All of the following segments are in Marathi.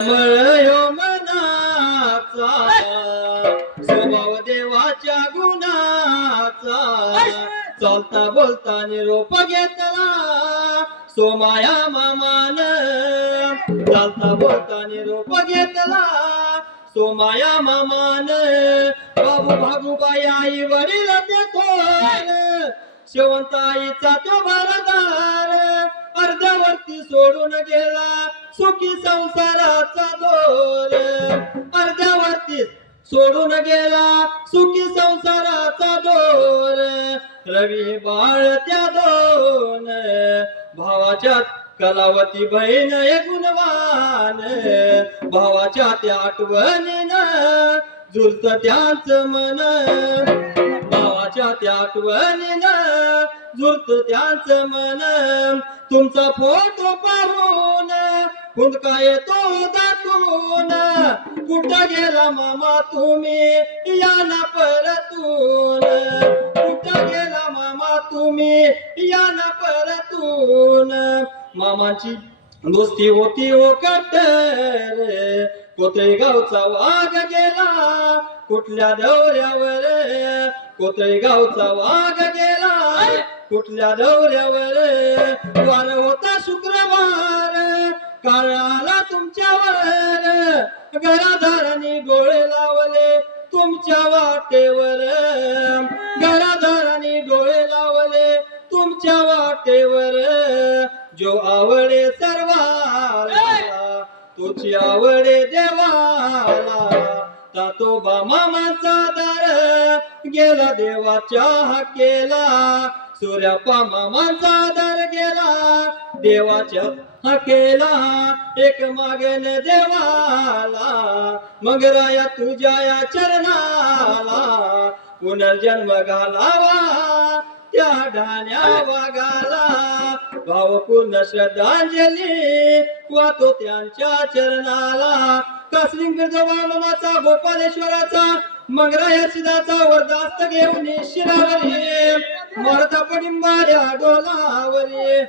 मळयो मनाचा स्वभाव देवाच्या गुणाचा चालता बोलता निरोप घेतला सोमाया मामान चालता बोलता निरोप घेतला सोमाया मामान बाबू भागूबाई आई वडील ते थोर शेवंताईचा तो भारदार अर्ध्यावरती सोडून गेला सुखी संसाराचा दोर अर्ध्यावरती सोडून गेला सुखी संसाराचा दोर रवी बाळ त्या दोन भावाच्या कलावती बहीण गुणवान भावाच्या त्या आठवणीनं झुलत त्याच मन भावाच्या त्या आठवणीनं झुलत त्याच मन तुमचा फोटो पाहून हुंदका येतो दाटून कुठं गेला मामा तुम्ही या ना परतून कुठं गेला मामा तुम्ही या ना परतून मामाची दोस्ती होती ओ कट्टर कोथळी गावचा वाघ गेला कुठल्या दौऱ्यावर कोथळी गावचा वाघ गेला कुठल्या दौऱ्यावर वार होता शुक्रवार काळ आला तुमच्यावर घरादारांनी डोळे लावले तुमच्या वाटेवर घरादारांनी डोळे लावले तुमच्या वाटेवर जो आवडे सर्वाला तुझी आवडे देवाला तातोबा मामाचा दार गेला देवाच्या हाकेला सूर्यापा मामाचा दार गेला देवाच्या हाकेला एक मागन देवाला मग राया तुझ्या या चरणाला पुनर्जन्म घालावा त्या ढाण्या वागाला भावपूर्ण श्रद्धांजली वाहतो त्यांच्या चरणाला कासलिंग बिरजोबा मामाचा गोपालेश्वराचा मंगराया सिद्धाचा वरदास्त घेऊन शिरावरी मारता पडिंबाऱ्या डोलावरी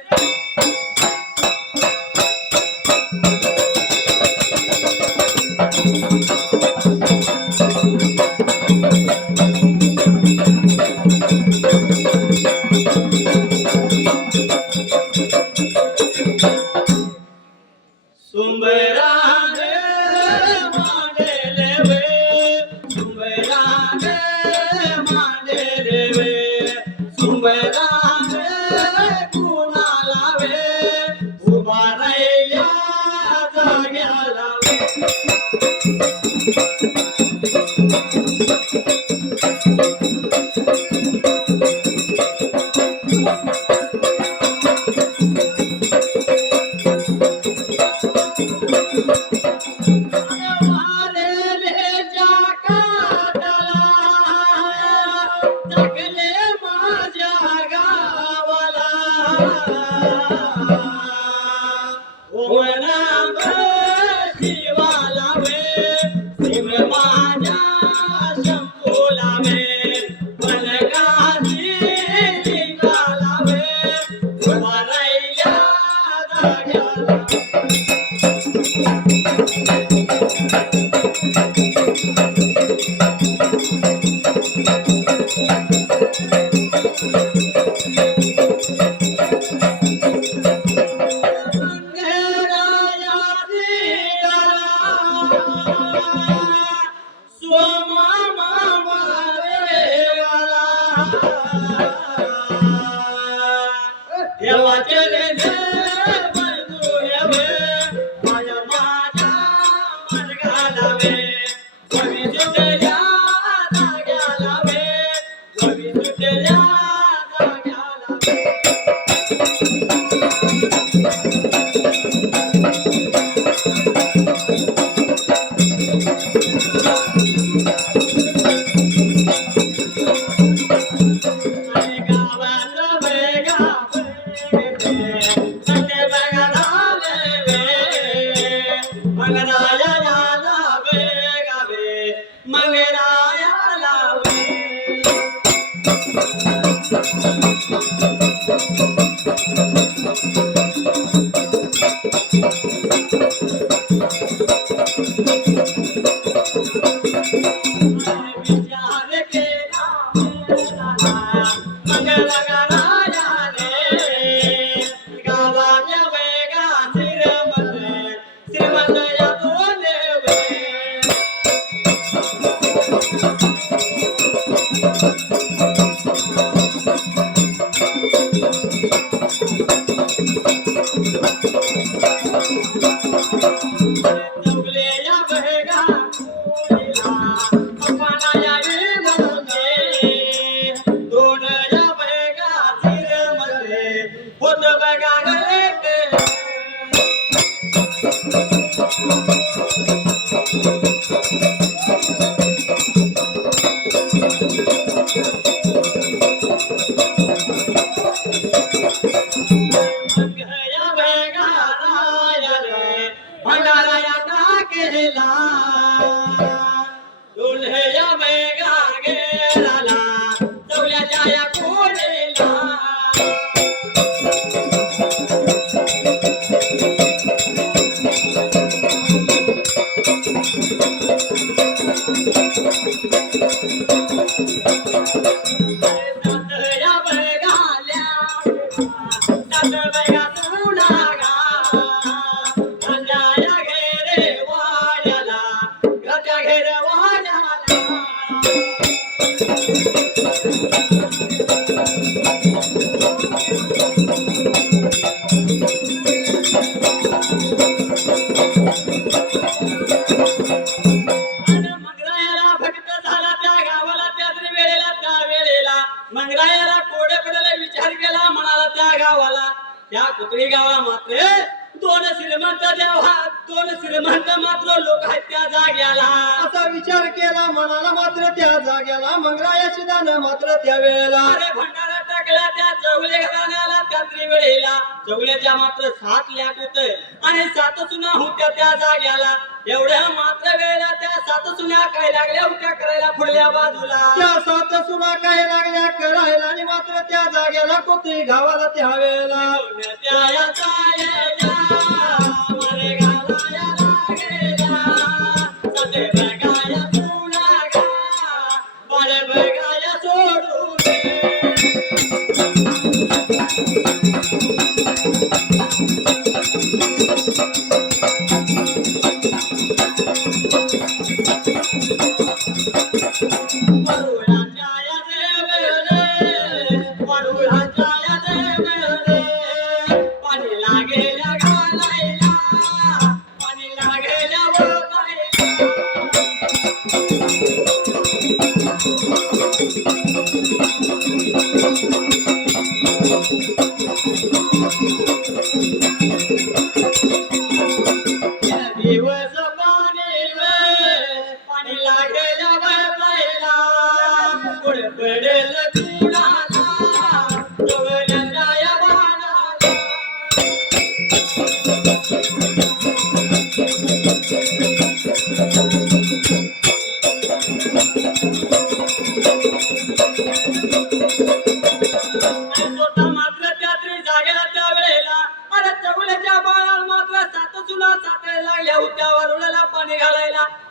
Thank you. केला दुल्हया बैगा गेला चवल्याच्या या कोणेला मंगरायाला कोडे पडायला विचार केला म्हणाला त्या गावाला त्या कुत्री गावाला मात्र दोन श्रीमंत मात्र लोक आहेत त्या जाग्याला असा विचार केला म्हणाला मात्र त्या जाग्याला मंगरायाची दान मात्र त्या वेळेला अरे भंडारा टाकला त्या चौले घराण्याला त्या त्रिवेळेला चौल्याच्या मात्र 7 लाख होते आणि 7 सुना होत्या त्या जाग्याला एवढ्या मात्र वेळेला त्या 7 सुना काय लागल्या होत्या करायला पुढल्या बाजूला त्या 7 सुना काय लागल्या करायला आणि मात्र त्या जाग्याला कुत्री गावाला त्या वेळेला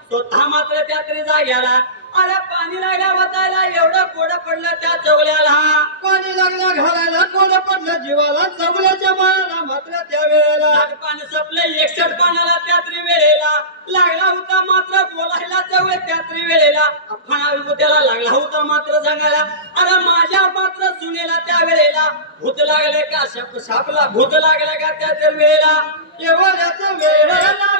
स्वतः मात्र त्या तरी जाग्याला अरे पाणी लागल्या वाचायला एवढं कोडं पडलं त्या चौल्याला पाणी लागल्या घालायला कोडं पडलं जीवाला चौल्याच्या माळाला मात्र त्या वेळेला पाणी संपलं 61 पाण्याला त्या तरी वेळेला लागला होता मात्र बोलायला चौले त्या तरी वेळेला अफाणा विभूतीला लागला होता मात्र सांगायला अरे माझ्या मात्र सुनेला त्या वेळेला भूत लागले का सापला भूत लागला का त्या तरी वेळेला एवढ्याच वेळेला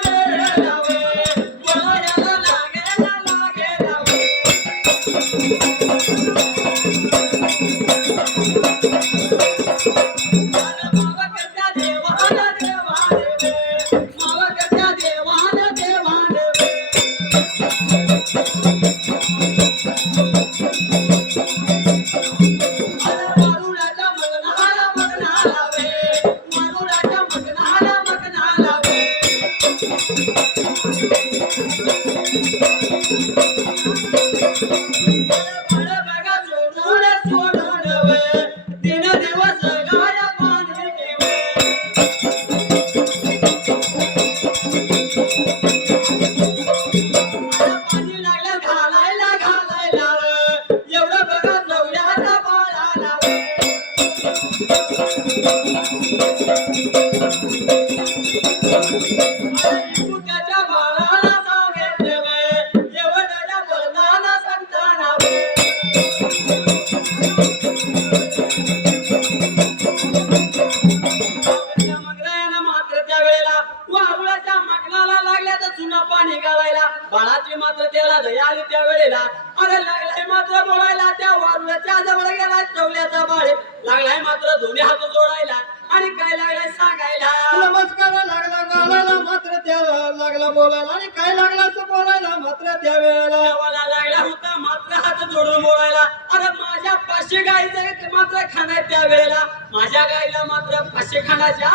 बाळाची मात्र त्याला दया आली त्या वेळेला अरे लागलाय मात्र बोलायला त्या वारुळाच्या जवळ गेला चवल्याचा बाळे लागलाय मात्र दोन्ही हात जोडायला आणि काय लागलाय सांगायला नमस्कार लागला गावाला मात्र त्याला लागला बोलायला आणि काय लागला असं बोलायला मात्र त्या वेळेला देवाला लागला होता मात्र हात जोडून बोलायला अरे माझ्या 500 गाईचं मात्र खाणार त्या वेळेला माझ्या गाईला मात्र 500 खाण्याच्या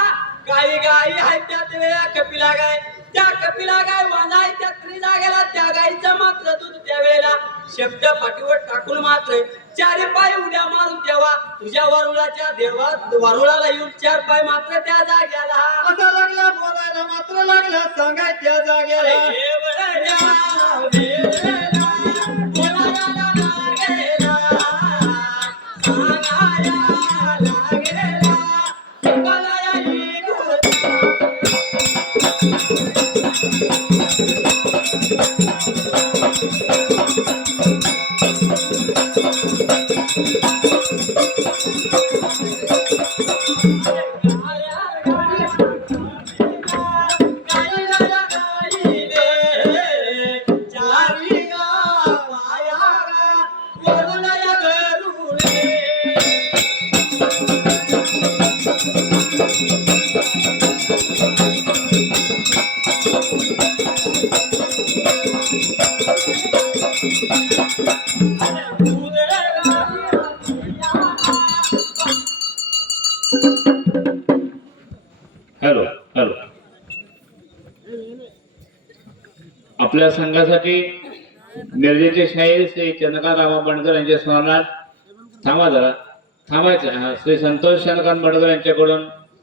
गाई गाई आहेत त्या वेळेला कपिला गाय त्या कपिला गाय वाजाय त्या त्रिजागेला त्या गायीचं मात्र दूध त्यावेळेला शब्द पाठीवर टाकून मात्र चारी पाय उड्या मारून तेव्हा तुझ्या वरुळाच्या देवा वरुळाला येऊन चार पाय मात्र त्या जाग्याला असा लागला बोलायला मात्र लागला सांगाय त्या जागेला हॅलो हॅलो आपल्या संघासाठी मिरजेचे शाहीर श्री चंद्रकांतराव बंडकर यांच्या स्मरणात थांबा जरा थांबायचं श्री संतोष चंद्रकांत बंडकर यांच्याकडून